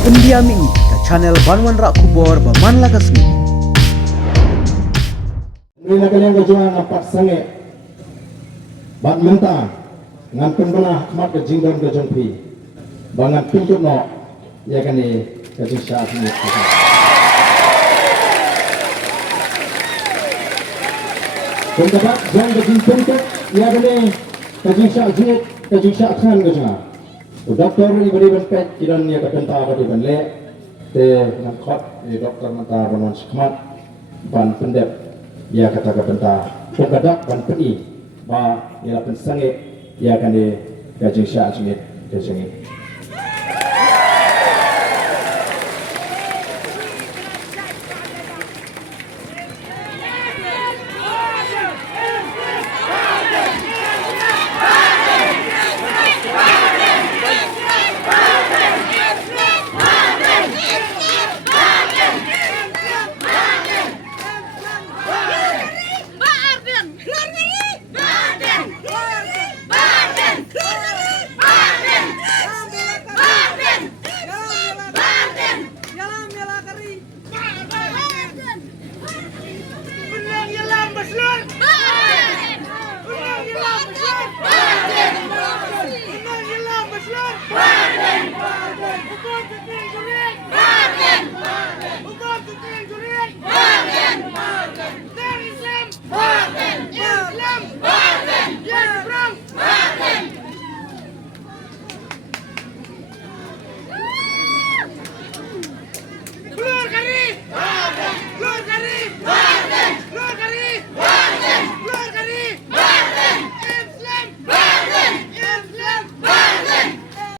Pendiami ke channel Banwan Rak Kubor Baman Lagasmi. Ini kalian kejuang nampak sangat bat mentah ngan pembela mat ke jingdan ke jongpi bangan pintu no ya kan ni kejing saat ini pendapat jang ke jing pintu ya kan ni kejing saat kan kejang doktor ibu pet kiran ya ke pentah ke iban le te ngan kot ni doktor mata banon skmat ban pendep ya kata ke pentah pengadak ban peni ba ya pen sange ya kan di kejing saat ini kejing Baden!